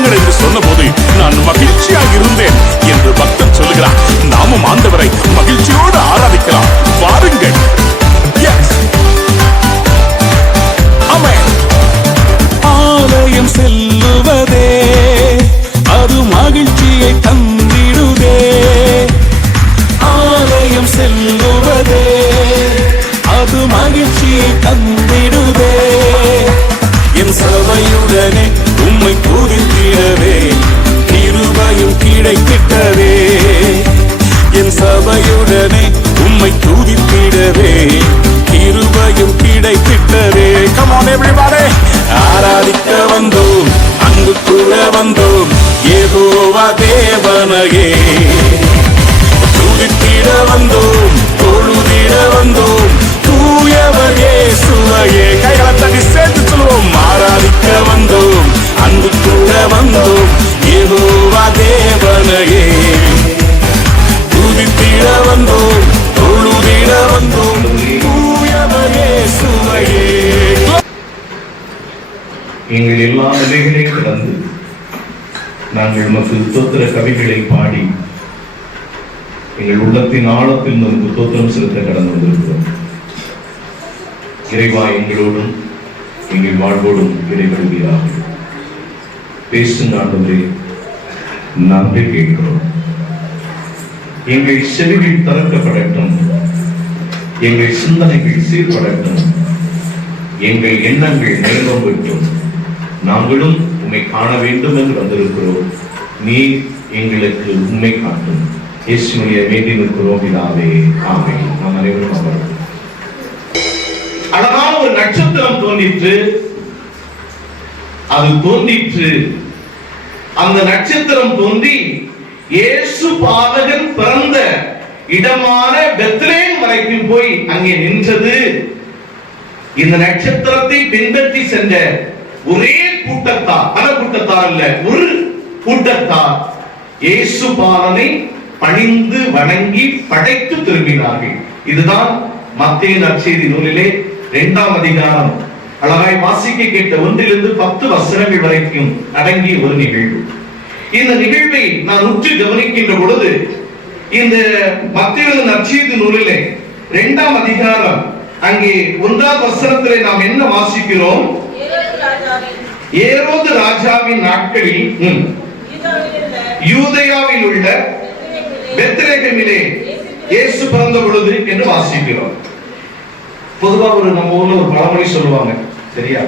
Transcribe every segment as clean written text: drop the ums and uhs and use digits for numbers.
வாருங்கள் என்று சொன்ன போது நான் மகிழ்ச்சியாக இருந்தேன் என்று பக்தன் சொல்லுகிறார். நாமும் ஆண்டவரை மகிழ்ச்சியோடு ஆராதிக்கலாம். வாருங்கள். ஆலயம் செல்லுவதே அது மகிழ்ச்சியை தந்திடுதே. ஆலயம் செல்லுவதே அது மகிழ்ச்சியை தந்திடுதே. என் சபையுடனே உம்மை துதித்திடவே கிருபையும் கிடைத்திட்டதே. என் சபையுடனே உம்மை துதித்திடவே கிருபையும் கிடைத்திட்டதே. Come on everybody. ஆராதிக்க வந்தோம், அங்கு கூட வந்தோம், யெகோவா தேவனையே. துதித்திட வந்தோம், தொழுதிட வந்தோம், தூயவர் இயேசுவையே. கைகளை தட்டி சேர்த்து சொல்லுவோம். ஆராதிக்க வந்தோம், அங்கு கூட வந்தோம், யெகோவா தேவனையே. துதித்திட வந்தோம், தொழுதிட வந்தோம், தூயவர் இயேசுவையே. எங்கள் எல்லா நிலைகளையும் கடந்து நாங்கள் உமக்கு ஸ்தோத்திர கவிகளை பாடி எங்கள் உள்ளத்தின் ஆழத்தில் நமக்கு ஸ்தோத்திரம் செலுத்த கடந்து வந்திருக்கிறோம். இறைவா, எங்களோடும் எங்கள் வாழ்வோடும் இடைவெளியாக பேசும் ஆண்டவரே, நன்றி கேட்கிறோம். எங்கள் செவிகள் திறக்கப்படட்டும், எங்கள் சிந்தனைகள் சீர்படட்டும், எங்கள் எண்ணங்கள் நிலவட்டும். நாங்களும் உம்மை காண வேண்டும் என்று வந்திருக்கிறோம். நீ எங்களுக்கு உண்மை காட்டும். இயேசுவின் வேண்டி நிற்கிறோம் பிதாவே, ஆமென். நாம் அனைவரும் அமர்வோம். அழகான ஒரு நட்சத்திரம் தோன்றிற்று. அது தோன்றிற்று. அந்த நட்சத்திரம் தோன்றி இயேசு பாலகன் பிறந்த இடமான பெத்லகேம் வரைக்கும் போய் அங்கே நின்றது. இந்த நட்சத்திரத்தை பின்பற்றி சென்ற ஒரே கூட்டத்தார், பல கூட்டத்தார் அல்ல, ஒரு கூட்டத்தார் இயேசு பாலனை பணிந்து வணங்கி படைத்து திரும்பினார்கள். இதுதான் மத்தேயு நற்செய்தி நூலிலே 2ஆம் அதிகாரம் அழகாய் வாசிக்க கேட்ட 1 to 10 வசனங்கள் வரைக்கும் அடங்கிய ஒரு நிகழ்வு. இந்த நிகழ்வை நான் உற்று கவனிக்கின்ற பொழுது இந்த மத்தேயு நற்செய்தி நூலிலே 2ஆம் அதிகாரம் அங்கே 1ஆம் வசனத்திலே நாம் என்ன வாசிக்கிறோம்? ஏரோது ராஜாவின் நாட்களில் யூதேயாவில் உள்ள பெத்லகேமிலே இயேசு பிறந்த பொழுது என்று வாசிக்கிறோம். பொதுவா நம்ம ஊர்ல ஒரு பழமொழி சொல்லுவாங்க, சரியா?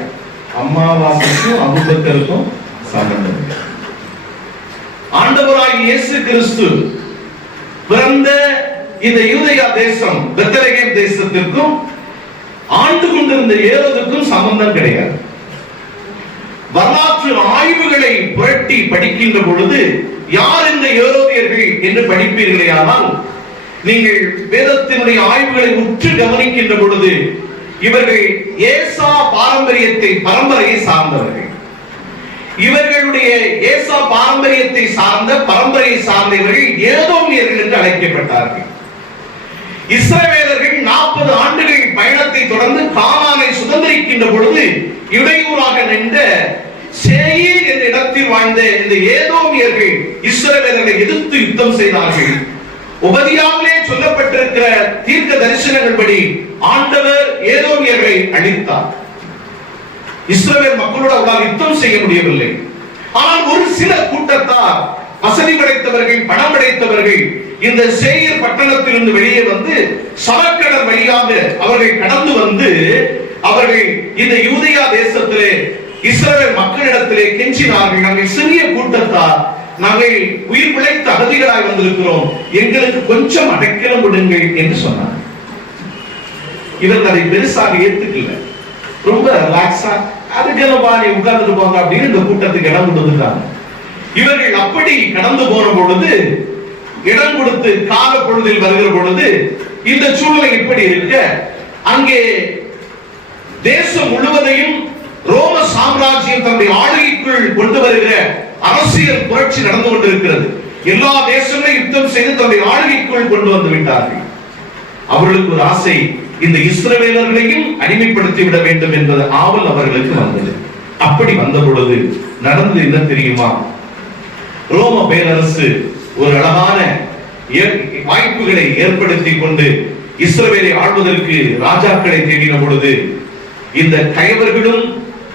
அம்மாவாசைக்கும் அபூபக்கருக்கும் சம்பந்தம். ஆண்டவராகிய இயேசு கிறிஸ்து பிறந்த இந்த யூதேயா தேசம் பெத்லகேம் தேசத்திற்கும் ஆண்டு கொண்டிருந்த ஏரோதுக்கும் சம்பந்தம் கிடையாது. வரலாற்று ஆய்வுகளை புரட்டி படிக்கின்ற பொழுது யார் இந்த ஏரோதியர்கள் என்று படிப்பீர்களேயானால், நீங்கள் வேதத்தினுடைய ஆய்வுகளை உற்று கவனிக்கின்ற பொழுது இவர்கள் ஏசா பரம்பரையை சார்ந்தவர்கள். இவர்களுடைய ஏசா பாரம்பரியத்தை சார்ந்த பரம்பரையை சார்ந்தவர்கள் ஏதோமியர்கள் என்று அழைக்கப்பட்டார்கள். இஸ்ரவேலர்கள் 40 ஆண்டுகள் பயணத்தை தொடர்ந்து கானானை சுதந்திரிக்கின்ற பொழுது இடையூறாக நின்ற சேயீர் என்ற இடத்தில் வாழ்ந்த இந்த ஏதோமியர்கள் இஸ்ரவேலர்களை எதிர்த்து யுத்தம் செய்தார்கள். உபதியாவிலே சொல்லப்பட்டிருக்கிற தீர்க்க தரிசனங்கள்படி ஆண்டவர் ஏதோமியர்களை அழித்தார். இஸ்ரவேல் மக்களோடு அவரால் யுத்தம் செய்ய முடியவில்லை. ஆனால் ஒரு சில கூட்டத்தார், வசதி படைத்தவர்கள், பணம் படைத்தவர்கள், இந்த சேயீர் பட்டணத்திலிருந்து வெளியே வந்து சமக்கடல் வழியாக அவர்கள் கடந்து வந்து அவர்கள் இந்த யூதேயா தேசத்திலே இஸ்ரவேல் மக்களிடத்திலே கெஞ்சினார்கள். நாங்கள் சிறிய கூட்டத்தார், நாங்கள் உயிர் பிழைத்த அகதிகளாய் வந்திருக்கிறோம், எங்களுக்கு கொஞ்சம் அடைக்கலம் விடுங்கள் என்று சொன்னார். இவர்கள் அதை பெருசாக ஏத்துக்கல. ரொம்ப ரிலாக்ஸா அதுக்கெல்லாம் நீ உட்கார்ந்துட்டு போங்க அப்படின்னு இந்த கூட்டத்துக்கு இடம் கொடுத்துட்டாங்க. இவர்கள் அப்படி கடந்து போன பொழுது, இடம் கொடுத்து கால பொழுதில் வருகிற பொழுது இந்த சூழ்நிலை இப்படி இருக்க, அங்கே தேசம் முழுவதையும் ரோம சாம்ராஜ்யம் தன்னுடைய ஆளுகைக்குள் கொண்டு வருகிற அரசியல் புரட்சி நடந்து கொண்டிருக்கிறது. எல்லா தேசங்களையும் யுத்தம் செய்து தன்னுடைய ஆளுகைக்குள் கொண்டு வந்து விட்டார்கள். அவர்களுக்கு ஒரு ஆசை, இந்த இஸ்ரவேலர்களையும் அடிமைப்படுத்தி விட வேண்டும் என்பது ஆவல் அவர்களுக்கு வந்தது. அப்படி வந்த பொழுது நடந்து என்ன தெரியுமா? ரோம பேரரசு ஒரு அழகான வாய்ப்புகளை ஏற்படுத்தி கொண்டு இஸ்ரவேலை ஆள்வதற்கு ராஜாக்களை தேடின பொழுது இந்த கயவர்களும்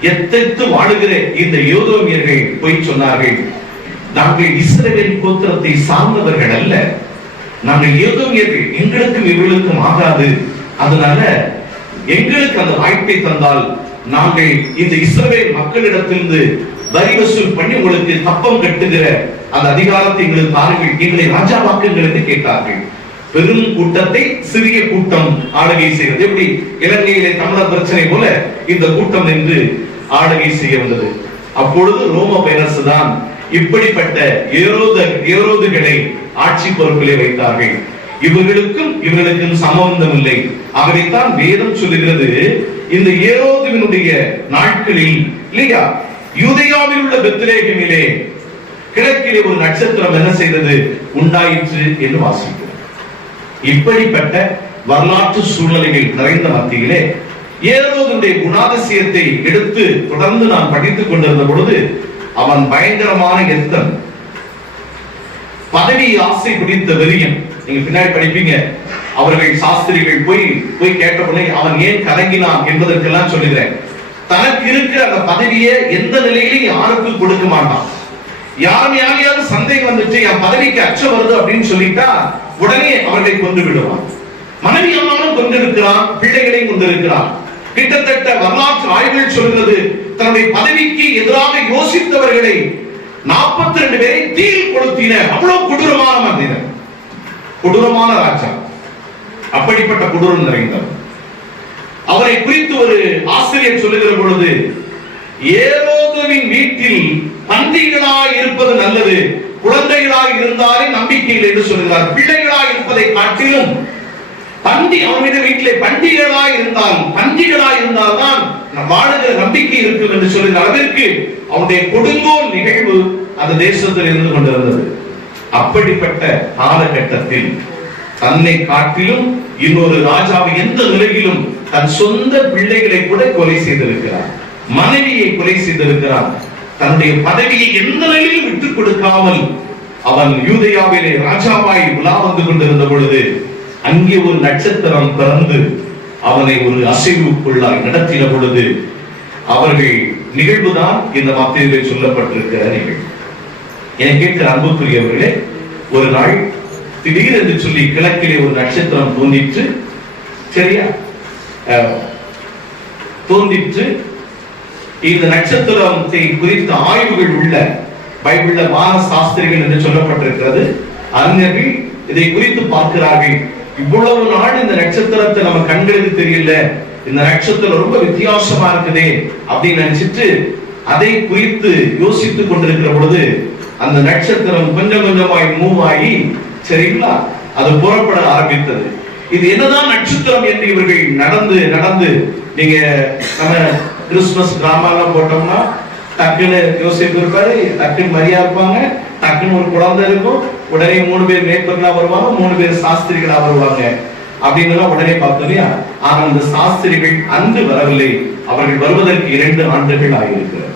எத்தெத்து வாழுகிற இந்த யோதோமியர்கள் போய் சொன்னார்கள், நாங்கள் இஸ்ரவேல் கோத்திரத்தை சார்ந்தவர்கள் அல்ல, நாங்கள் யோதோமியர்கள், எங்களுக்கும் இவர்களுக்கும் ஆகாது, அதனால எங்களுக்கு அந்த வாய்ப்பை தந்தால் நாங்கள் இந்த இஸ்ரவேல் மக்களிடத்திலிருந்து வரி வசூல் பண்ணி உங்களுக்கு கப்பம் கட்டுகிற அந்த அதிகாரத்தை எங்களுக்கு தாருங்கள், எங்களை ராஜாவாக்குங்கள் என்று கேட்டார்கள். பெரும் கூட்டத்தை சிறிய கூட்டம் ஆளுகை செய்வது. எப்படி இலங்கையிலே தமிழர் பிரச்சனை போல இந்த கூட்டம் என்று ஆளுகை செய்ய வந்தது. அப்பொழுது ரோம பேரரசு தான் இப்படிப்பட்ட ஏரோதுகளை ஆட்சி பொறுப்பிலே வைத்தார்கள். இவர்களுக்கும் சம்பந்தம் இல்லை. ஆகவேதான் வேதம் சொல்லுகிறது, இந்த ஏரோதுவினுடைய நாட்களில் இல்லையா, யூதேயாவில் உள்ள பெத்லகேமிலே கிழக்கிலே ஒரு நட்சத்திரம் என்ன செய்தது, உண்டாயிற்று என்று வாசிக்கிறோம். இப்படிப்பட்ட வரலாற்று சூழ்நிலைகள் நிறைந்த மத்தியிலே ஏரோதுடைய குணாதிசயத்தை எடுத்து தொடர்ந்து நான் படித்துக் கொண்டிருந்த பொழுது அவன் பயங்கரமான எத்தன், பதவி ஆசை பிடித்த வெறியன். நீங்க பின்னாடி படிப்பீங்க, அவர்கள் சாஸ்திரிகள் போய் கேட்டபோது அவன் ஏன் கலங்கினான் என்பதற்கெல்லாம் சொல்லுகிறேன். தனக்கு இருக்கிற அந்த பதவியை எந்த நிலையிலும் யாருக்கு கொடுக்க மாட்டான். யாரையாவது சந்தேகம் வந்துச்சு, என் பதவிக்கு அச்சம் வருது அப்படின்னு சொல்லிட்டா உடனே அவர்களை கொண்டு விடுவான். மனைவியானாலும் கொண்டிருக்கிறான், பிள்ளைகளையும் கொண்டிருக்கிறான். கிட்டத்தட்ட வரலாற்று ஆய்வுகள் சொல்கிறது, தன்னுடைய பதவிக்கு எதிராக யோசித்தவர்களை 42 பேரை தீயில் கொளுத்தின. அவ்வளவு கொடூரமான மனிதன், கொடூரமான ராஜா, அப்படிப்பட்ட கொடூரம் நிறைந்தவர். அவரை குறித்து ஒரு ஆசிரியர் சொல்லுகிற பொழுது, ஏரோதுவின் வீட்டில் பன்றிகளாய் இருப்பது நல்லது, குழந்தைகளாய் இருந்தாலே நம்பிக்கை இல்லை என்று சொல்கிறார். பிள்ளைகளாய் இருப்பதை காட்டிலும் அவனுடைய வீட்டிலே பண்டிகைகளாய் இருந்தால் தான் வாழுகிற நம்பிக்கை இருக்கும் என்று சொல்லுகிற அளவிற்கு அவனுடைய கொடுங்கோல் நிகழ்வு அந்த தேசத்தில் இருந்து கொண்டிருந்தது. அப்படிப்பட்ட காலகட்டத்தில் தன்னை காட்டிலும் இன்னொரு ராஜாவை எந்த நிலையிலும் தன் சொந்த பிள்ளைகளை கூட கொலை செய்திருக்கிறார், மனைவியை கொலை செய்திருக்கிறார். தன்னுடைய பதவியை எந்த நிலையிலும் விட்டுக் கொடுக்காமல் அவன் யூதேயாவிலே ராஜாவாய் உலா வந்து கொண்டிருந்த பொழுது அங்கே ஒரு நட்சத்திரம் பிறந்து அவனை ஒரு அசைவுக்குள்ளாய் நடத்தின பொழுது அவர்கள் நிகழ்வுதான் இந்த மத்தியிலே சொல்லப்பட்டிருக்கிற நிகழ்வு. என கேட்கிற அன்புக்குரியவர்களே, ஒரு நாள் திடீரென்று சொல்லி கிழக்கிலே ஒரு நட்சத்திரம் தோன்றிற்று. சரியா? தோன்றிற்று. இந்த நட்சத்திரத்தை குறித்த ஆய்வுகள் உள்ள பைபிள்ல வான சாஸ்திரிகள் என்று சொல்லப்பட்டிருக்கிறது. அறிஞர்கள் இதை குறித்து பார்க்கிறார்கள். இவ்வளவு நாள் இந்த நட்சத்திரத்தை நம்ம கண்களுக்கு தெரியல, இந்த நட்சத்திரம் ரொம்ப வித்தியாசமா இருக்குதே அப்படின்னு நினைச்சிட்டு அதை குறித்து யோசித்துக் கொண்டிருக்கிற பொழுது அந்த நட்சத்திரம் கொஞ்சம் கொஞ்சமாய் மூவ் ஆகி, சரிங்களா, அது புறப்பட ஆரம்பித்தது. இது என்னதான் நட்சத்திரம் என்று இவர்கள் நடந்து நீங்க நம்ம கிறிஸ்துமஸ் டிராமா எல்லாம் போட்டோம்னா டக்குன்னு யோசிப்பு இருப்பாரு, டக்குன்னு மரியா இருப்பாங்க, டக்குன்னு ஒரு குழந்தை இருக்கும், உடனே 3 பேர் மேய்ப்பர்களா வருவாங்க, 3 பேர் சாஸ்திரிகளா வருவாங்க அப்படின்னு உடனே பார்த்தோம். ஆனா அந்த சாஸ்திரிகள் அன்று வரவில்லை, அவர்கள் வருவதற்கு 2 ஆண்டுகள் ஆகியிருக்கிறது.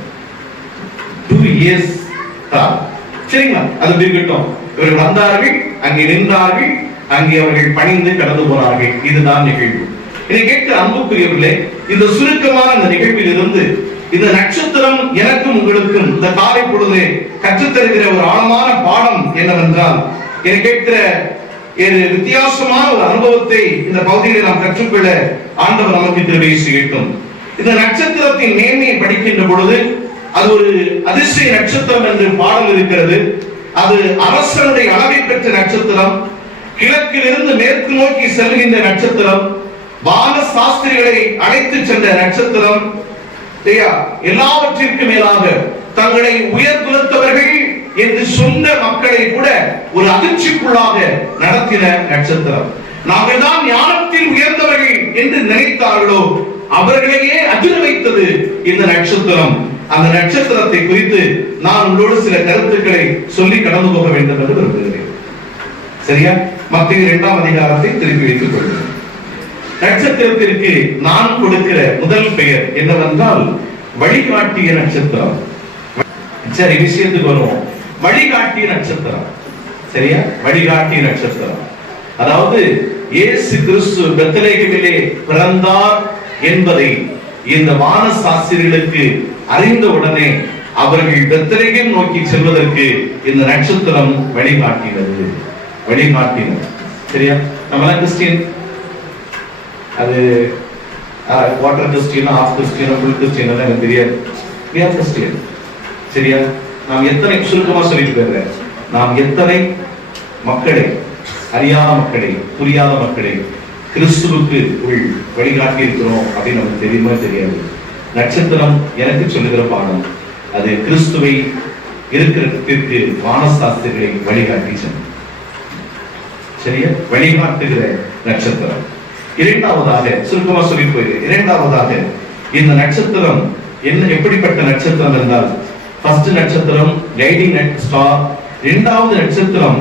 2 years. சரிங்களா? அது இருக்கட்டும். இவர்கள் வந்தார்கள், அங்கே நின்றார்கள், அங்கே அவர்கள் பணிந்து கடந்து போனார்கள். இதுதான் நிகழ்வு. இதை கேட்கிற அன்புக்குரியவர்களே, இந்த சுருக்கமான அந்த நிகழ்வில் இருந்து இந்த நட்சத்திரம் எனக்கும் உங்களுக்கும் இந்த காலை பொழுது கற்றுத்தருகிற ஒரு ஆழமான பாடம் என்னவென்றால், இதை கேட்கிற வித்தியாசமான ஒரு அனுபவத்தை இந்த பகுதியில் நாம் கற்றுக்கொள்ள ஆண்டவர் நமக்கு கிருபை செய்யட்டும். இந்த நட்சத்திரத்தின் நேர்மையை படிக்கின்ற பொழுது அது ஒரு அதிசய நட்சத்திரம் என்று பாடல் இருக்கிறது. அது அரசனுடைய அளவை பெற்ற நட்சத்திரம், கிழக்கிலிருந்து மேற்கு நோக்கி செல்கின்ற நட்சத்திரம், வான சாஸ்திரிகளை அழைத்து சென்ற நட்சத்திரம், எல்லாவற்றிற்கு மேலாக தங்களை உயர்குலத்தவர்கள் என்று சொன்ன மக்களை கூட ஒரு அதிர்ச்சிக்குள்ளாக நடத்தின நட்சத்திரம். நாங்கள் தான் ஞானத்தில் உயர்ந்தவர்கள் என்று நினைத்தார்களோ அவர்களையே அதிர வைத்தது இந்த நட்சத்திரம். அந்த நட்சத்திரத்தை குறித்து நான் உங்களோடு சில கருத்துக்களை சொல்லி கடந்து போக வேண்டும் என்று விரும்புகிறேன். சரியா? மத்தேயு 2ஆம் அதிகாரத்தை திருப்பி வைத்துக் கொள்கிறேன். நட்சத்திரத்திற்கு நான் கொடுக்கிற முதல் பெயர் என்னவென்றால் வழிகாட்டிய நட்சத்திரம். சரி, விஷயத்துக்கு வருவோம். வழிகாட்டி நட்சத்திரம். சரியா? வழிகாட்டி நட்சத்திரம் அதாவது இயேசு கிறிஸ்து பெத்லகேமிலே பிறந்தார் என்பதை இந்த வான சாஸ்திரிகளுக்கு அறிந்த உடனே அவர்கள் பெத்லகேம் நோக்கி செல்வதற்கு இந்த நட்சத்திரம் வழிகாட்டினது. சரியா? நம்ம கிறிஸ்டியன், அது quarter Christian, half Christian, full Christian எனக்கு தெரியாது. கிறிஸ்டியன். சரியா? நாம் எத்தனை, சுருக்கமா சொல்லிட்டு போயிடுறேன், நாம் எத்தனை மக்களை, அறியாத மக்களை, புரியாத மக்களை கிறிஸ்துவுக்கு வழிகாட்டி இருக்கிறோம் அப்படின்னு நமக்கு தெரியுமா தெரியாது. நட்சத்திரம் எனக்கு சொல்லுகிற பாடம், அது கிறிஸ்துவை இருக்கிறதுக்கு வானசாஸ்திரிகளை வழிகாட்டி சென்ற. சரியா? வழிகாட்டுகிற நட்சத்திரம். இரண்டாவதாக, சுருக்கமா சொல்லி போயிரு, இரண்டாவதாக இந்த நட்சத்திரம் என்ன, எப்படிப்பட்ட நட்சத்திரம் என்றால், ஃபர்ஸ்ட் நட்சத்திரம் கைடிங் ஸ்டார், இரண்டாவது நட்சத்திரம்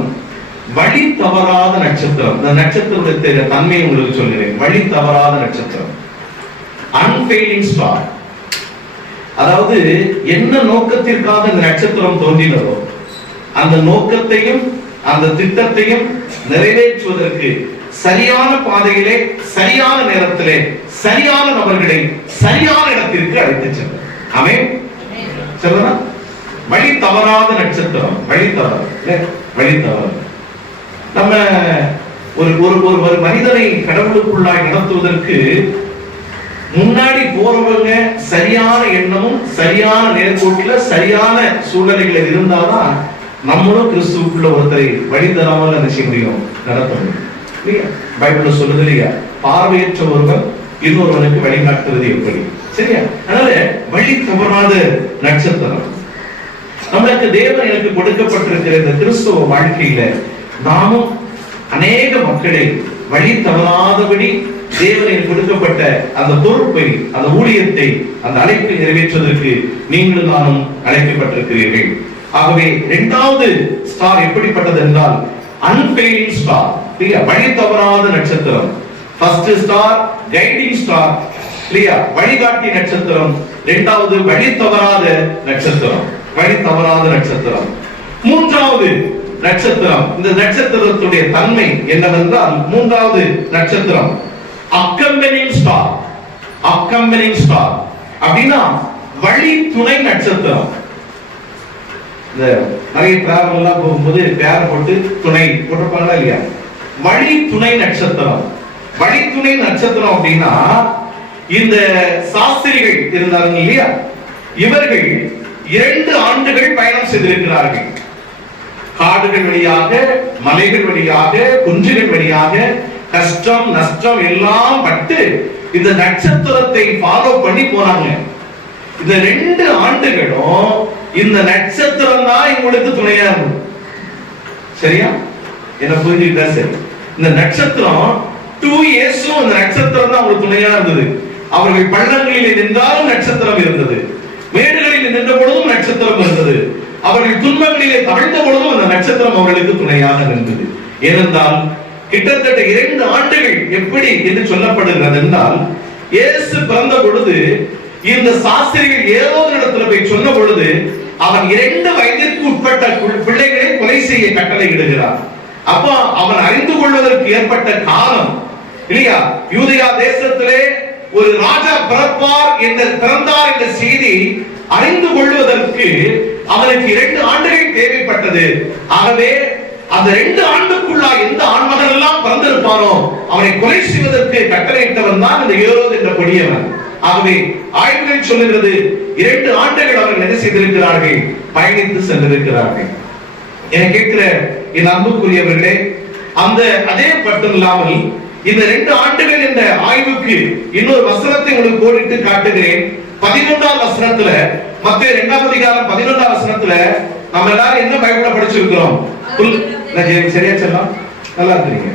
வழி தவறாத நட்சத்திரம். இந்த நட்சத்திரத்துடைய தன்மையை உங்களுக்கு சொல்கிறேன். வழி தவறாத நட்சத்திரம், அன்ஃபெயிலிங் ஸ்டார். அதாவது என்ன நோக்கத்திற்காக இந்த நட்சத்திரம் தோன்றினதோ அந்த நோக்கத்தையும் அந்த திட்டத்தையும் நிறைவேற்றுவதற்கு சரியான பாதையிலே, சரியான நேரத்திலே, சரியான நபர்களை சரியான இடத்திற்கு அழைத்து சென்றார். ஆமென். சொல்லுங்க. வழி தவறாத நட்சத்திரம். வழி தவறு. நம்ம ஒரு மனிதனை கடவுளுக்குள்ளாய் நடத்துவதற்கு முன்னாடி போறவங்க சரியான எண்ணமும் சரியான நேர்கோட்டில சரியான சூழ்நிலைகள் இருந்தாதான் நம்மளும் கிறிஸ்துவுக்குள்ள ஒருத்தரை வழி தராமல் என்ன செய்ய முடியும், நடத்த முடியும். பைபிள்ல சொல்லுது இல்லையா, பார்வையற்ற ஒருவர் இன்னொருவனுக்கு வழிகாட்டுவது எப்படி. சரியா? அதனால வழி தவறாத நட்சத்திரம். நம்மளுக்கு தேவன் எனக்கு கொடுக்கப்பட்டிருக்கிற இந்த கிறிஸ்துவ வாழ்க்கையில நாமும் அநேக மக்களை வழி தவறாதபடி தேவனின் கொடுக்கப்பட்ட அந்த பொறுப்பை, அந்த ஊழியத்தை, அந்த அழைப்பை நிறைவேற்றுவதற்கு நீங்களும் நானும் அழைக்கப்பட்டிருக்கிறீர்கள். ஆகவே இரண்டாவது ஸ்டார் எப்படிப்பட்டது என்றால் அன்ஃபெயிலிங் ஸ்டார். வழி தவறாத நட்சத்திரம். ஃபர்ஸ்ட் ஸ்டார் கைடிங் ஸ்டார், இல்லையா, வழிகாட்டி நட்சத்திரம். இரண்டாவது வழி தவறாத நட்சத்திரம். மூன்றாவது நட்சத்திரம், இந்த நட்சத்திரத்துடைய தன்மை என்னவென்றால், மூன்றாவது நட்சத்திரம் அக்கம்பெனிங் ஸ்டார். அப்படின்னா வழி துணை நட்சத்திரம். இந்த நிறைய டிராவல் எல்லாம் போகும்போது பேர் போட்டு துணை போட்டிருப்பாங்களா இல்லையா, வழி துணை நட்சத்திரம். அப்படின்னா இந்த சாஸ்திரிகள் இருந்தாங்க இல்லையா, இவர்கள் 2 ஆண்டுகள் பயணம் செய்திருக்கிறார்கள். காடுகள் வழியாக, மலைகள் வழியாக, குன்றுகள் வழியாக, கஷ்டம் நஷ்டம் எல்லாம் பட்டு இந்த நட்சத்திரத்தை ஃபாலோ பண்ணி போனாங்க. இந்த 2 ஆண்டுகளும் இந்த நட்சத்திரம் தான் இவங்களுக்கு துணையா இருந்தது. சரியா? என்ன புரிஞ்சுக்கிட்டா சரி. இந்த நட்சத்திரம் 2 years இந்த நட்சத்திரம் தான் அவங்களுக்கு துணையா இருந்தது. அவர்கள் பள்ளங்களில் நின்றாலும் நட்சத்திரம் இருந்தது, மேடுகளில் நின்ற பொழுதும் நட்சத்திரம் இருந்தது, அவர்கள் துன்பங்களிலே தவிழ்ந்த பொழுதும் அந்த நட்சத்திரம் அவர்களுக்கு துணையாக நின்றது. ஏனென்றால் கிட்டத்தட்ட 2 ஆண்டுகள் எப்படி என்று சொல்லப்படுகிறது என்றால், இயேசு பிறந்த பொழுது இந்த சாஸ்திரிகள் ஏதோ ஒரு இடத்துல போய் சொன்ன பொழுது அவன் 2 வயதிற்கு உட்பட்ட பிள்ளைகளை கொலை செய்ய கட்டளை இடுகிறார். அப்ப அவன் அறிந்து கொள்வதற்கு ஏற்பட்ட காலம் இல்லையா, யூதேயா தேசத்திலே ஒரு ராஜா பிறப்பார் பிறந்தார் என்ற செய்தி அறிந்து கொள்வதற்கு அவனுக்கு 2 ஆண்டுகள் தேவைப்பட்டது. ஆகவே அந்த 2 ஆண்டுக்குள்ளா எந்த ஆண்மகன் எல்லாம் பிறந்திருப்பானோ அவனை கொலை செய்வதற்கு கட்டளையிட்டவன் தான் இந்த ஏரோது என்ற கொடியவன். ஆகவே ஆய்வுகள் சொல்லுகிறது 2 ஆண்டுகள் அவர்கள் என்ன செய்திருக்கிறார்கள், பயணித்து சென்றிருக்கிறார்கள். என கேட்கிற என் அன்புக்குரியவர்களே, அந்த அதே மட்டும் இல்லாமல் இந்த 2 ஆண்டுகள் என்ற ஆய்வுக்கு இன்னொரு வசனத்தை உங்களுக்கு கோடிட்டு காட்டுகிறேன். 11ஆம் வசனத்துல, மத்தேயு 2ஆம் அதிகாரம் 11ஆம் வசனத்துல நம்ம எல்லாரும் என்ன பைபிள்ல படிச்சிருக்கிறோம்? சரியா சொல்லலாம், நல்லா இருக்கீங்க.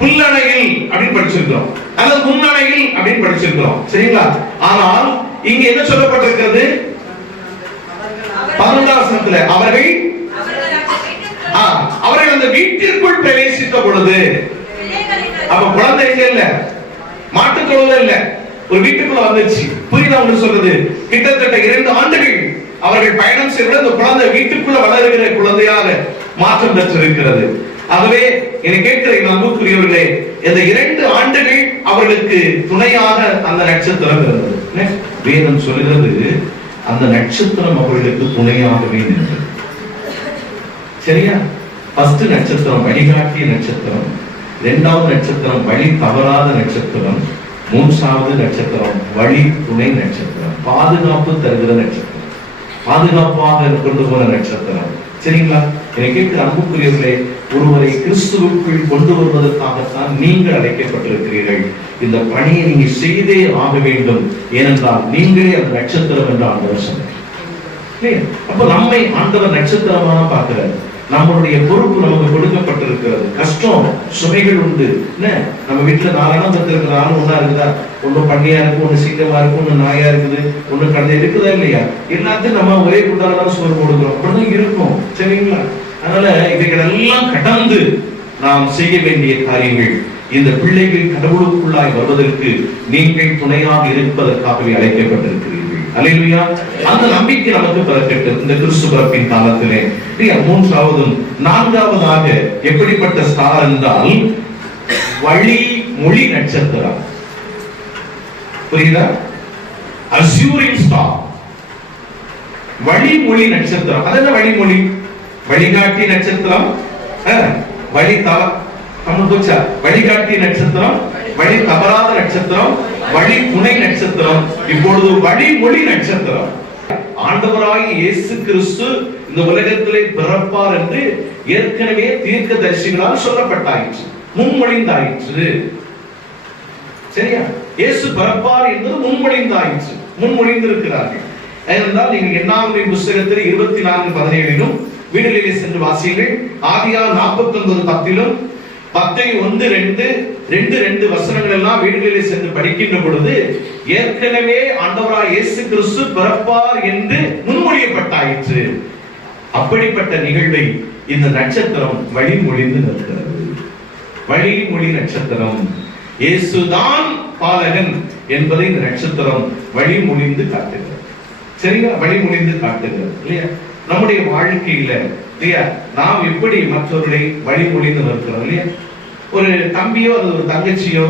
புல்லணையில் அப்படின்னு படிச்சிருக்கிறோம், அல்லது முன்னணையில் அப்படின்னு படிச்சிருக்கிறோம். சரிங்களா? ஆனால் இங்க என்ன சொல்லப்பட்டிருக்கிறது? 11ஆம் வசனத்துல அவர்கள் அந்த வீட்டிற்குள் பிரவேசித்த பொழுது, அப்ப குழந்தை எங்க இல்ல, மாட்டுத் தொழுவம் இல்ல, ஒரு வீட்டுக்குள்ள வந்துச்சு. புரியுதா உங்களுக்கு சொல்றது? கிட்டத்தட்ட 2 ஆண்டுகள் அவர்கள் பயணம் செய்வது அந்த குழந்தை வீட்டுக்குள்ள வளருகிற குழந்தையாக மாற்றம் பெற்றிருக்கிறது. ஆகவே என்னை கேட்கிற அன்புக்குரியவர்களே, இந்த 2 ஆண்டுகள் அவர்களுக்கு துணையாக அந்த நட்சத்திரம் இருந்தது. வேதம் சொல்லுகிறது அந்த நட்சத்திரம் அவர்களுக்கு துணையாகவே நின்றது. சரியா? ஃபர்ஸ்ட் நட்சத்திரம் வழிகாட்டிய நட்சத்திரம், 2வது நட்சத்திரம் வழி தவறாத நட்சத்திரம், 3வது நட்சத்திரம் வழி துணை நட்சத்திரம், பாதுகாப்பு தருகிற நட்சத்திரம், பாதுகாப்பாக கொண்டு போன நட்சத்திரம். சரிங்களா? என்னை கேட்கிற அன்புக்குரியவர்களே, ஒருவரை கிறிஸ்துவுக்குள் கொண்டு வருவதற்காகத்தான் நீங்கள் அழைக்கப்பட்டிருக்கிறீர்கள். இந்த பணியை நீங்க செய்தே ஆக வேண்டும். ஏனென்றால் நீங்களே அந்த நட்சத்திரம் என்று ஆண்டவர் சொன்னார். அப்ப நம்மை ஆண்டவர் நட்சத்திரமாக பார்க்கிறார். நம்மளுடைய பொறுப்பு நமக்கு கொடுக்கப்பட்டிருக்கிறது. கஷ்டம் சுமைகள் உண்டு. நம்ம வீட்டுல 4 அணம் இருக்கிற ஆளு ஒண்ணா இருக்குதா? ஒண்ணு பண்ணியா இருக்கு, ஒண்ணு சிங்கமா இருக்கு, ஒண்ணு நாயா இருக்குது, ஒண்ணு கழுதை இருக்குதா இல்லையா? எல்லாத்தையும் நம்ம ஒரே குண்டாலதான் சோறு போடுகிறோம். அப்படிதான் இருக்கும். சரிங்களா? அதனால இவைகள் எல்லாம் கடந்து நாம் செய்ய வேண்டிய காரியங்கள். இந்த பிள்ளைகள் கடவுளுக்குள்ளாய் வருவதற்கு நீங்கள் துணையாக இருப்பதற்காகவே அழைக்கப்பட்டிருக்கிறீர்கள். அல்லேலூயா. அந்த நம்பிக்கை நமக்கு பிறக்கட்டும் இந்த கிறிஸ்து பிறப்பின் காலத்திலே. 3வதும் 4வதாக எப்படிப்பட்ட ஸ்டார் என்றால் வழி மொழி நட்சத்திரம். புரியுதா? அஸ்யூரிங் ஸ்டார், வழிமொழி நட்சத்திரம். அது என்ன வழிமொழி? வழிகாட்டி நட்சத்திரம், வழி போச்சா? வழிகாட்டி நட்சத்திரம், வழி தவறாத நட்சத்திரம், வழி துணை நட்சத்திரம், இப்பொழுது வழிமொழி நட்சத்திரம். ஆண்டவராகிய இயேசு கிறிஸ்து இந்த உலகத்திலே பிறப்பார் என்று ஏற்கனவே தீர்க்கதரிசிகளால் சொல்லப்பட்டாயிற்று, முன்மொழிந்தாயிற்று. சரியா? இயேசு பிறப்பார் என்பது முன்மொழிந்தாயிற்று, முன்மொழிந்திருக்கிறார்கள். ஏனென்றால் நீங்கள் எண்ணாகமத்தின் புத்தகத்தில் 24:17 வீடுகளிலே சென்று வாசியுங்கள். ஆதியாகமம் 49:10 10:1-2 வசனங்கள் எல்லாம் வீடுகளிலே சென்று படிக்கின்ற பொழுது ஏற்கனவே ஆண்டவராய் இயேசு கிறிஸ்து பிறப்பார் என்று முன்மொழியப்பட்டாயிற்று. அப்படிப்பட்ட நிகழ்வை இந்த நட்சத்திரம் வழிமொழிந்து நிற்கிறது. வழிமொழி நட்சத்திரம். இயேசுதான் பாலகன் என்பதை இந்த நட்சத்திரம் வழிமொழிந்து காட்டுகிறது. சரியா? வழிமொழிந்து காட்டுகிறது இல்லையா? நம்முடைய வாழ்க்கையில இல்லையா நாம் எப்படி மற்றவர்களை வழிமொழிந்து நிற்கிறோம் இல்லையா? ஒரு தம்பியோ அல்லது ஒரு தங்கச்சியோ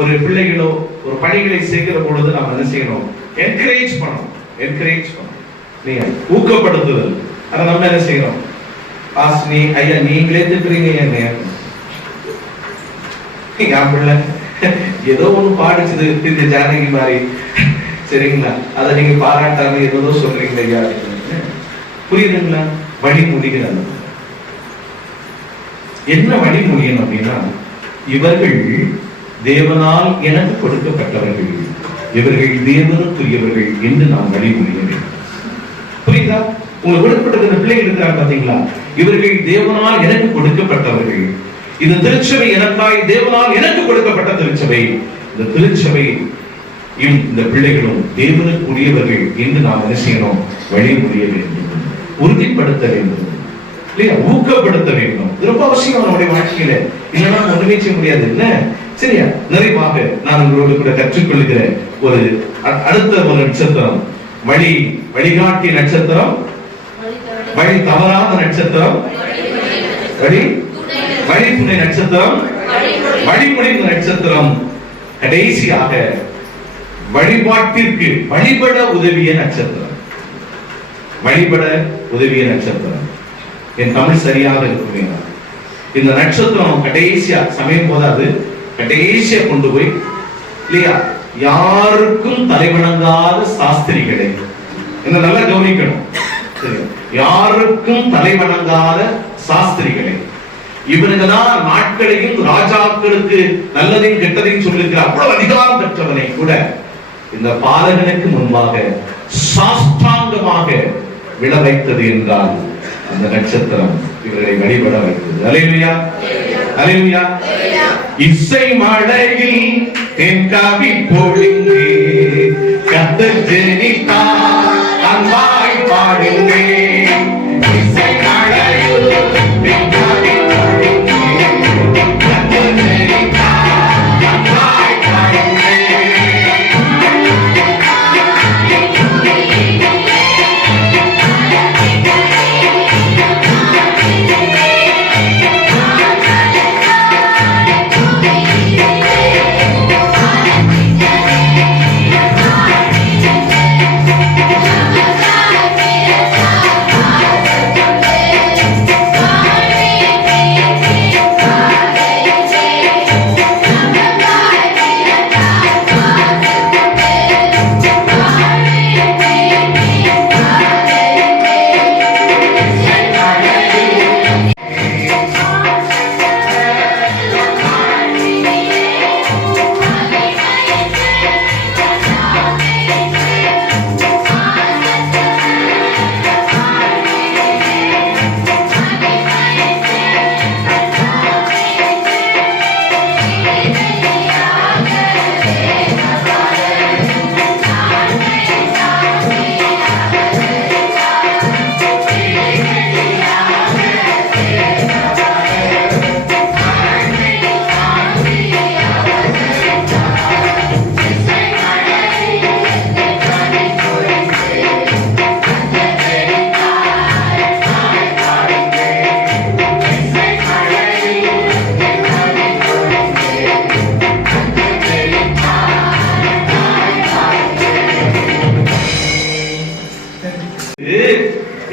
ஒரு பிள்ளைகளோ ஒரு பணிகளை செய்கிற பொழுது நாம் என்ன செய்யணும்? என்கரேஜ் பண்ணணும். என்கரேஜ் பண்ணணும் இல்லையா? ஊக்கப்படுத்துதல். அதை நம்ம என்ன செய்யறோம்? பாஸ்னி ஐயா நீங்களே திட்டுறீங்க என்ன? என் பிள்ளை ஏதோ ஒண்ணு பாடிச்சது இந்த ஜானகி மாதிரி, சரிங்களா? அதை நீங்க பாராட்டாம ஏதோ சொல்றீங்க ஐயா. புரியுதுங்களா? வழிமொழிகள் என்ன வழிமொழியன் அப்படின்னா, இவர்கள் தேவனால் எனக்கு கொடுக்கப்பட்டவர்கள், இவர்கள் தேவனுக்குரியவர்கள் என்று நாம் வழிமொழிய வேண்டும். புரியுதா? உங்களுக்கு கொடுக்கப்பட்ட பிள்ளைகள் இருக்கிறாங்க பாத்தீங்களா? இவர்கள் தேவனால் எனக்கு கொடுக்கப்பட்டவர்கள். இந்த திருச்சபை எனக்காய் தேவனால் எனக்கு கொடுக்கப்பட்ட திருச்சபை. இந்த திருச்சபை இந்த பிள்ளைகளும் தேவனுக்குரியவர்கள் என்று நாம் என்ன செய்யணும்? வழிமொழிய வேண்டும், உறுதிப்படுத்த வேண்டும் இல்லையா? ஊக்கப்படுத்த வேண்டும். ரொம்ப அவசியம் நம்முடைய வாழ்க்கையில. இல்லைன்னா ஒண்ணுமே செய்ய முடியாது. என்ன? சரியா? நிறைவாக நான் உங்களோடு கூட கற்றுக்கொள்கிற ஒரு அடுத்த ஒரு நட்சத்திரம் வழிகாட்டிய நட்சத்திரம், வழி தவறாத நட்சத்திரம், வழித்துணை நட்சத்திரம், வழிமொழிந்த நட்சத்திரம், கடைசியாக வழிபாட்டிற்கு வழிபட உதவிய நட்சத்திரம். வழிபட உதவிய நட்சத்திரம். என் தமிழ் சரியாக இருக்குமே. இந்த நட்சத்திரம் கடைசியா சமயம் போதாது, கடைசியா கொண்டு போய் இல்லையா யாருக்கும் தலைவணங்காத சாஸ்திரிகளை, என்ன நல்லா கவனிக்கணும், யாருக்கும் தலைவணங்காத சாஸ்திரிகளை, இவனுங்கதான் நாட்களையும் ராஜாக்களுக்கு நல்லதையும் கெட்டதையும் சொல்லிருக்கிறார். அவ்வளவு அதிகாரம் பெற்றவனை கூட இந்த பாலகனுக்கு முன்பாக சாஷ்டாங்கமாக விழ வைத்தது என்றால் அந்த நட்சத்திரம் இவர்களை வழிபட வைத்தது. அல்லேலூயா, அல்லேலூயா. இசை மழையில் தென்காவி பொழிந்து கர்த்தர் ஜெனித்தார், அன்பாய் பாடுங்கள். இசை மழையில் தென்காவி பொழிந்து கர்த்தர் ஜெனித்தார், அன்பாய் பாடுங்கள்.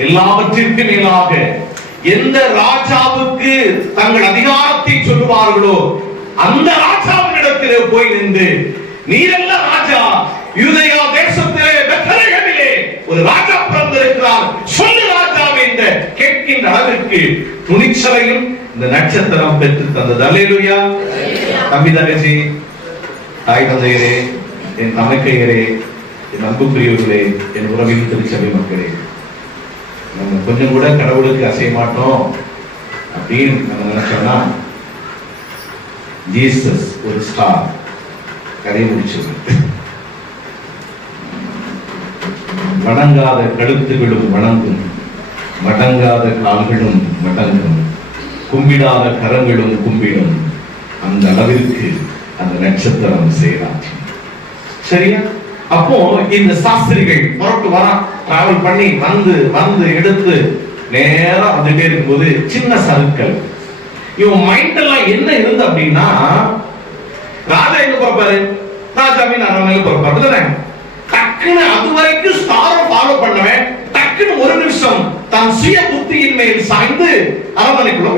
எல்லாவற்றிற்கும் மேலாக எந்த ராஜாவுக்கு தங்கள் அதிகாரத்தை சொல்லுவார்களோ அந்த ராஜாவினிடத்திலே போய் நின்று, நீரல்ல ராஜா, யூதேயா தேசத்திலே பெத்லகேமிலே ஒரு ராஜா பிறந்திருக்கிறார், சொல்லு ராஜாவே என்று கேட்கின்ற அளவிற்கு துணிச்சலையும் இந்த நட்சத்திரம் பெற்று தந்தது. அல்லேலூயா. தம்பி தங்கச்சி, தாய் தந்தையரே, என் தமைக்கையரே, என் அன்புக்குரியவர்களே, என் உறவின் திருச்சபை மக்களே, நம்ம கொஞ்சம் கூட கடவுளுக்கு அசைய மாட்டோம் அப்படின்னு நம்ம நினைச்சோம்னா, ஜீசஸ் ஒரு ஸ்டார் கதை முடிச்சு. வணங்காத கழுத்துகளும் வணங்கும், மடங்காத கால்களும் மடங்கும், கும்பிடாத கரங்களும் கும்பிடும், அந்த அளவிற்கு அந்த நட்சத்திரம் செயலாற்றும். சரியா? அப்போ இந்த சாஸ்திரிகள் புறப்பட்டு வரா, டிராவல் பண்ணி வந்து எடுத்து நேரா வந்துட்டே இருக்கும்போது சின்ன சறுக்கல். இவன் மைண்ட் எல்லாம் என்ன இருந்து அப்படின்னா, ராஜா எங்க பிறப்பாரு, ராஜாவின் அரண்மனையில் பிறப்பாரு தானே. டக்குன்னு அது வரைக்கும் ஸ்டாரை ஃபாலோ பண்ணவன் டக்குன்னு ஒரு நிமிஷம் தன் சுய புத்தியின் மேல் சாய்ந்து அரண்மனைக்குள்ள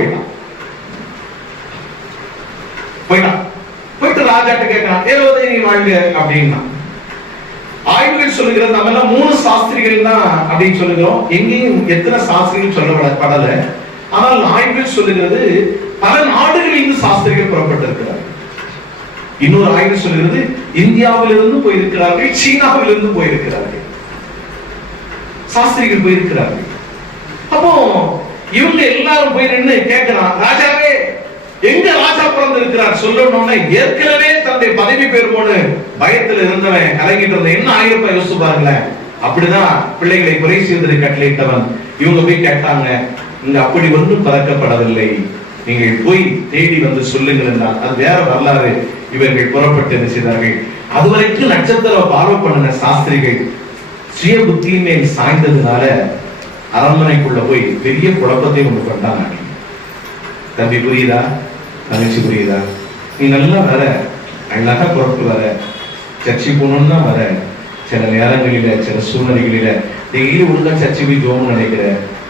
போயிட்டு ராஜாட்ட கேட்கிறான், ஏரோதே நீ வாழ்க அப்படின்னா. ஆய்வுகள் சொல்லுகிறது நம்ம எல்லாம் 3 சாஸ்திரிகள் தான் அப்படின்னு சொல்லுகிறோம். எங்கேயும் எத்தனை சாஸ்திரிகள் சொல்லப்படல. ஆனால் ஆய்வுகள் சொல்லுகிறது பல நாடுகளில் இருந்து சாஸ்திரிகள் புறப்பட்டிருக்கிறார்கள். இன்னொரு ஆய்வு சொல்லுகிறது இந்தியாவிலிருந்து போயிருக்கிறார்கள், சீனாவிலிருந்து போயிருக்கிறார்கள், சாஸ்திரிகள் போயிருக்கிறார்கள். அப்போ இவங்க எல்லாரும் போய் நின்று கேட்கிறான், ராஜாவே எங்க ராஜா பிறந்து இருக்கிறார் சொல்லணும்னா, ஏற்கனவே தன்னுடைய பதவி பெறுவோன்னு பயத்தில் இருந்தவன் கலங்கிட்டு இருந்த என்ன ஆயிருப்பா யோசிச்சு பாருங்களேன். அப்படிதான் பிள்ளைகளை குறை செய்வதை கட்டளையிட்டவன். இவங்க போய் கேட்டாங்க, இங்க அப்படி ஒன்றும் பறக்கப்படவில்லை, நீங்கள் போய் தேடி வந்து சொல்லுங்கள் என்றால் அது வேற வரலாறு. இவர்கள் புறப்பட்டு என்ன செய்தார்கள், அதுவரைக்கும் நட்சத்திரம் ஃபாலோ பண்ணின சாஸ்திரிகள் சுய புத்தியின் மேல் சாய்ந்ததுனால அரண்மனைக்குள்ள போய் பெரிய குழப்பத்தை உண்டு பண்ணாங்க. தம்பி புரியுதா, தங்கச்சி புரியுதா? நீ நல்லா வர, அழகா புறப்பட்டு வர, சர்ச்சை போகணும்னு தான் வர. சில நேரங்களில சில சூழ்நிலைகளில டெய்லி ஒழுங்கா சர்ச்சை போய் ஜோம் நினைக்கிற,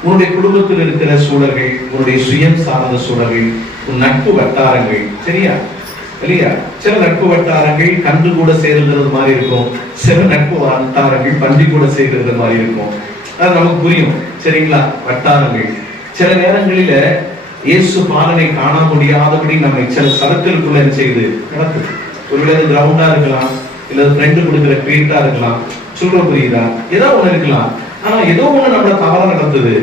உன்னுடைய குடும்பத்தில் இருக்கிற சூழல்கள், உன்னுடைய சுயம் சார்ந்த சூழல்கள், உன் நட்பு வட்டாரங்கள், சரியா இல்லையா? சில நட்பு வட்டாரங்கள் கன்று கூட சேர்கிறது மாதிரி இருக்கும், சில நட்பு வட்டாரங்கள் பன்றி கூட சேர்கிறது மாதிரி இருக்கும். அது நமக்கு புரியும், சரிங்களா? வட்டாரங்கள் சில நேரங்களில இயேசு பாலனை காண முடியாதபடி நம்ம சில சரக்குகளுக்குள்ள செய்து நடக்குது. ஒருவேளை கிரவுண்டா இருக்கலாம், இல்ல ஃப்ரெண்டு கொடுக்கிற ட்ரீட்டா இருக்கலாம், சொல்ற புரியுதா? ஏதோ ஒண்ணு இருக்கலாம். ஆனா ஏதோ ஒண்ணு நம்மள தவறா நடந்தது.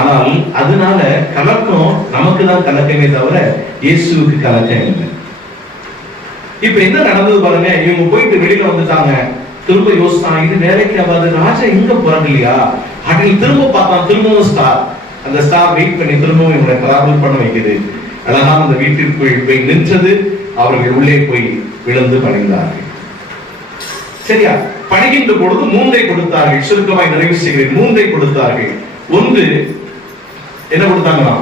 ஆனால் அதனால கலக்கம் நமக்கு தான் கலக்கமே தவிர இயேசுவுக்கு கலக்கம் இல்லை. இப்ப என்ன நடந்தது பாருங்க. இவங்க போயிட்டு வெளியில வந்துட்டாங்க. திரும்ப யோசித்தான், இது வேலைக்கு ஆகாது, ராஜா இங்க பிறக்கலையா அப்படின்னு திரும்ப பார்த்தான். திரும்பவும் ஸ்டார், அந்த ஸ்டார் வெயிட் பண்ணி திரும்பவும் இவங்களை டிராவல் பண்ண வைக்குது. அழகா அந்த வீட்டிற்குள் போய் நின்றது. அவர்கள் உள்ளே போய் விழுந்து பணிந்தார்கள். சரியா? பணிகின்ற பொழுது 3 கொடுத்தார்கள். சுருக்கமாய் நிறைவு செய்கிறேன். 3 கொடுத்தார்கள். ஒன்று என்ன கொடுத்தாங்களா?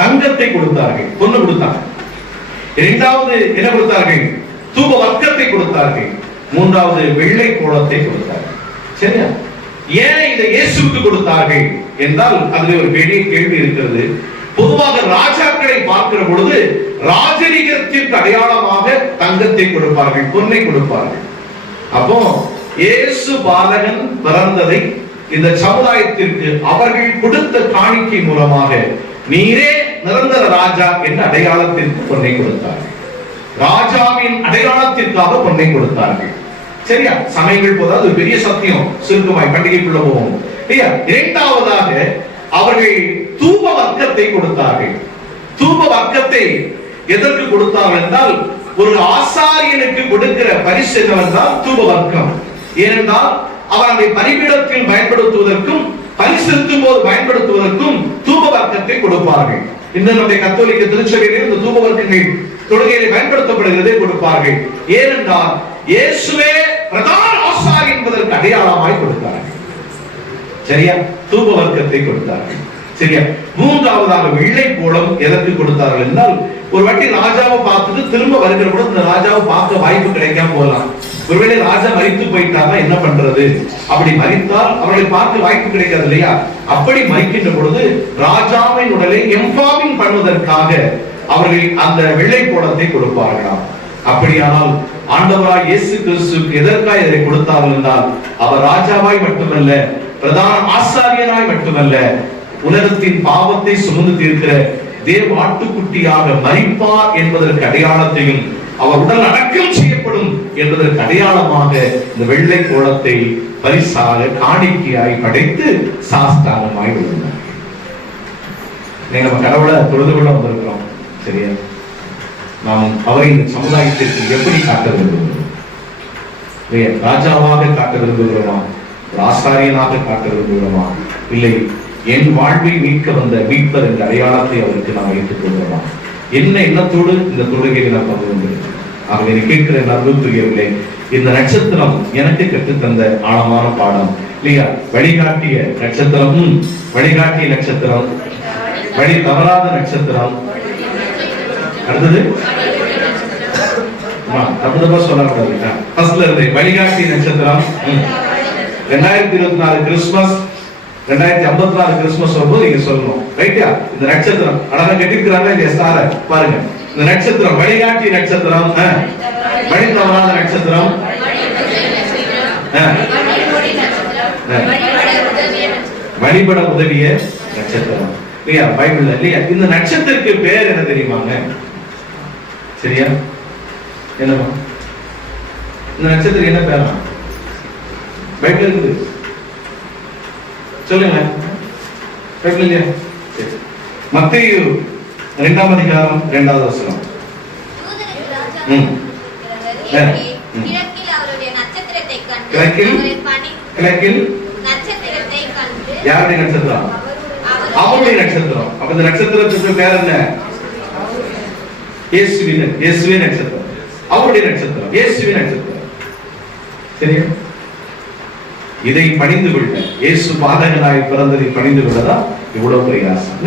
தங்கத்தை கொடுத்தார்கள், பொண்ணு கொடுத்தாங்க. இரண்டாவது என்ன கொடுத்தார்கள்? தூப வர்க்கத்தை கொடுத்தார்கள். மூன்றாவது வெள்ளை கோலத்தை கொடுத்தார்கள். சரியா? ஏன் இதை இயேசுவுக்கு கொடுத்தார்கள் என்றால் அதுல ஒரு பெரிய கேள்வி இருக்கிறது. பொதுவாக ராஜாக்களை பார்க்கிற பொழுது ராஜரீகத்திற்கு அடையாளமாக தங்கத்தை கொடுப்பார்கள், பொன்னை கொடுப்பார்கள். அப்போ இயேசு பாலகன் பிறந்ததை இந்த சமுதாயத்திற்கு அவர்கள் கொடுத்த காணிக்கை மூலமாக நீரே நிரந்தர ராஜா என்ற அடையாளத்திற்கு பொன்னை கொடுத்தார்கள். ராஜாவின் அடையாளத்திற்காக பொன்னை கொடுத்தார்கள். சரியா? சமயங்கள் போது அது பெரிய சத்தியம். சுருக்கமாய் பண்டிகைக்குள்ள போவோம். இரண்டாவதாக அவர்கள் தூப வர்க்கத்தை கொடுத்தார்கள். தூப வர்க்கத்தை எதற்கு கொடுத்தார்கள் என்றால், ஒரு ஆசாரியனுக்கு கொடுக்கிற பரிசு என்னவென்றால் தூப வர்க்கம். ஏனென்றால் அவர் அதை பலிபீடத்தில் பயன்படுத்துவதற்கும் பரிசுத்தும் போது பயன்படுத்துவதற்கும் தூப வர்க்கத்தை கொடுப்பார்கள். இந்த நம்முடைய கத்தோலிக்க திருச்சபையில் இந்த தூப வர்க்கங்கள் தொழுகையில் பயன்படுத்தப்படுகிறதை கொடுப்பார்கள். ஏனென்றால் இயேசுவே பிரதான ஆசாரி என்பதற்கு அடையாளமாய் கொடுத்தார்கள். சரியா? தூப வர்க்கத்தை கொடுத்தார்கள். சரியா? மூன்றாவதாக வெள்ளை கோலம் எதற்கு கொடுத்தார்கள் என்றால், ஒரு வாட்டி ராஜாவை பார்த்துட்டு திரும்ப வருகிற பொழுது இந்த ராஜாவை பார்க்க வாய்ப்பு கிடைக்காம போகலாம். ஒருவேளை ராஜா மரித்து போயிட்டாரா என்ன பண்றது? அப்படி மரித்தால் அவர்களை பார்க்க வாய்ப்பு கிடைக்காது இல்லையா? அப்படி மரிக்கின்ற பொழுது ராஜாவின் உடலை எம்பாவிங் பண்ணுவதற்காக அவர்கள் அந்த வெள்ளை கோலத்தை கொடுப்பார்களாம். அப்படியானால் ஆண்டவராய் இயேசு கிறிஸ்துவுக்கு எதற்காக இதை கொடுத்தார்கள் என்றால், அவர் ராஜாவாய் மட்டுமல்ல, பிரதான ஆசாரியனாய் மட்டுமல்ல, உலகத்தின் பாவத்தை சுமந்து தீர்க்கிற தேவ ஆட்டுக்குட்டியாக மரிப்பார் என்பதற்கு அடையாளத்தையும், அவர் உடல் அடக்கம் செய்யப்படும் என்பதற்கு அடையாளமாக இந்த வெள்ளை கோலத்தை பரிசாக காணிக்கையாய் படைத்து சாஸ்தாங்கமாய் விழுந்தார். நம்ம கடவுளை தொழுது கொள்ள வந்திருக்கிறோம், சரியா? நாம் அவரை இந்த சமுதாயத்திற்கு எப்படி காட்ட விரும்புகிறோம்? ராஜாவாக காட்ட விரும்புகிறோமா? ஆசாரியனாக காட்ட விரும்புகிறோமா? இல்லை என் வாழ்வை மீட்க வந்த மீட்பர் என்ற அடையாளத்தை அவருக்கு நாம் வைத்துக் கொள்கிறோமா? என்ன எண்ணத்தோடு இந்த தொழுகையை நாம் பங்கு கொண்டிருக்கிறோம்? ஆகவே கேட்கிற நண்பர்களே, இந்த நட்சத்திரம் எனக்கு கற்றுத்தந்த ஆழமான பாடம் இல்லையா? வழிகாட்டிய நட்சத்திரம், வழிகாட்டிய நட்சத்திரம், வழி தவறாத நட்சத்திரம். அடுத்தது தப்பு சொல்லக்கூடாது. ஃபர்ஸ்ட்ல இருந்து வழிகாட்டிய நட்சத்திரம். 2024 கிறிஸ்துமஸ், 2054 கிறிஸ்துமஸ் வரும்போது நீங்க சொல்லணும், ரைட்டா? இந்த நட்சத்திரம் அழகா கட்டிருக்கிறாங்க இல்லையா? ஸ்டார பாருங்க, இந்த நட்சத்திரம் வழிகாட்டிய நட்சத்திரம், வழி தவறாத நட்சத்திரம், வழிபட உதவிய நட்சத்திரம் இல்லையா? பைபிள்ல இல்லையா? இந்த நட்சத்திரத்துக்கு பேர் என்ன தெரியுமாங்க? சரியா? என்னமா இந்த நட்சத்திரம் என்ன பேரா பைபிள் இருக்குது? சொல்லுங்க, பைபிள் இல்லையா? மத்தேயு 2ஆம் அதிகாரம் 2வது வசனம். கிழக்கில் யாருடைய நட்சத்திரம்? அவருடைய நட்சத்திரம். அப்ப இந்த நட்சத்திரத்துக்கு பேர் என்ன? இயேசுவின் நட்சத்திரம், அவருடைய நட்சத்திரம், இயேசுவின் நட்சத்திரம். சரியா? இதை பணிந்து கொள்ள, இயேசு பாதகனாய் பிறந்ததை பணிந்து கொள்ளதான் இவ்வளவு பிரயாசம்,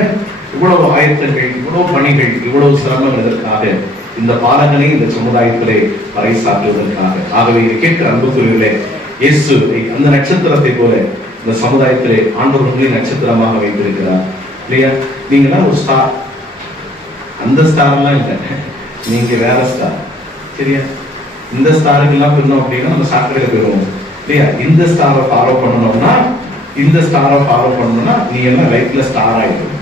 இவ்வளவு ஆயத்தங்கள், இவ்வளவு பணிகள், இவ்வளவு சிரமங்கள் எதற்காக? இந்த பாலகனை இந்த சமுதாயத்திலே பறைசாற்றுவதற்காக. ஆகவே இதை கேட்கிற அன்புக்குரியவர்களே, இயேசு அந்த நட்சத்திரத்தை போல இந்த சமுதாயத்திலே ஆண்டவர்களை நட்சத்திரமாக வைத்திருக்கிறார் இல்லையா? நீங்க தான் ஒரு ஸ்டார், அந்த ஸ்டார் எல்லாம் இல்லை, நீங்க வேற ஸ்டார், சரியா? இந்த ஸ்டாருக்கு எல்லாம் போயிருந்தோம் அப்படின்னா நம்ம சாக்கடையில போயிடுவோம் இல்லையா? இந்த ஸ்டாரை ஃபாலோ பண்ணணும்னா, இந்த ஸ்டாரை ஃபாலோ பண்ணணும்னா நீ எல்லாம் லைஃப்ல ஸ்டார் ஆயிடும்.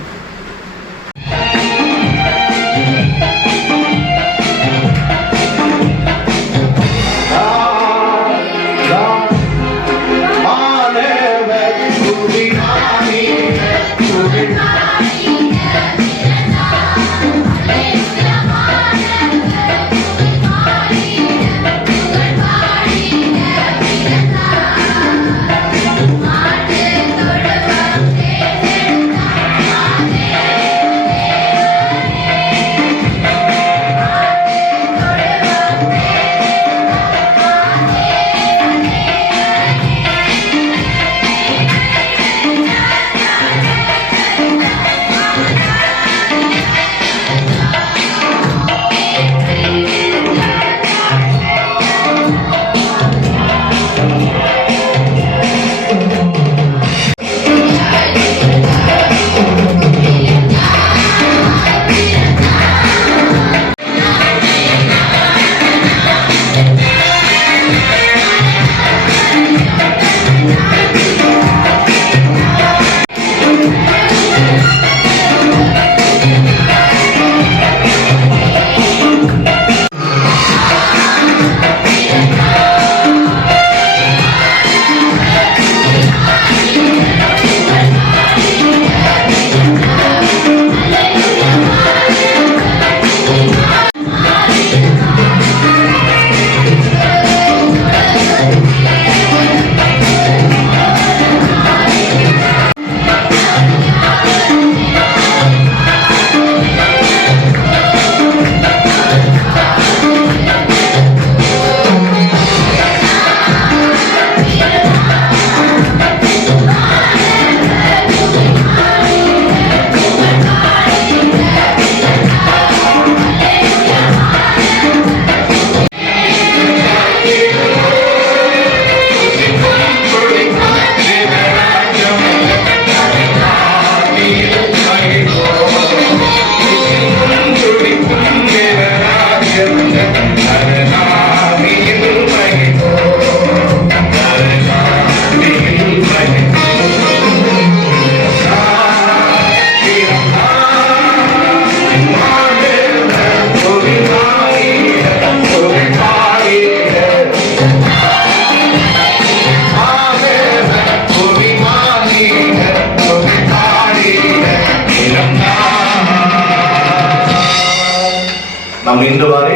நாம் இன்றுவாறே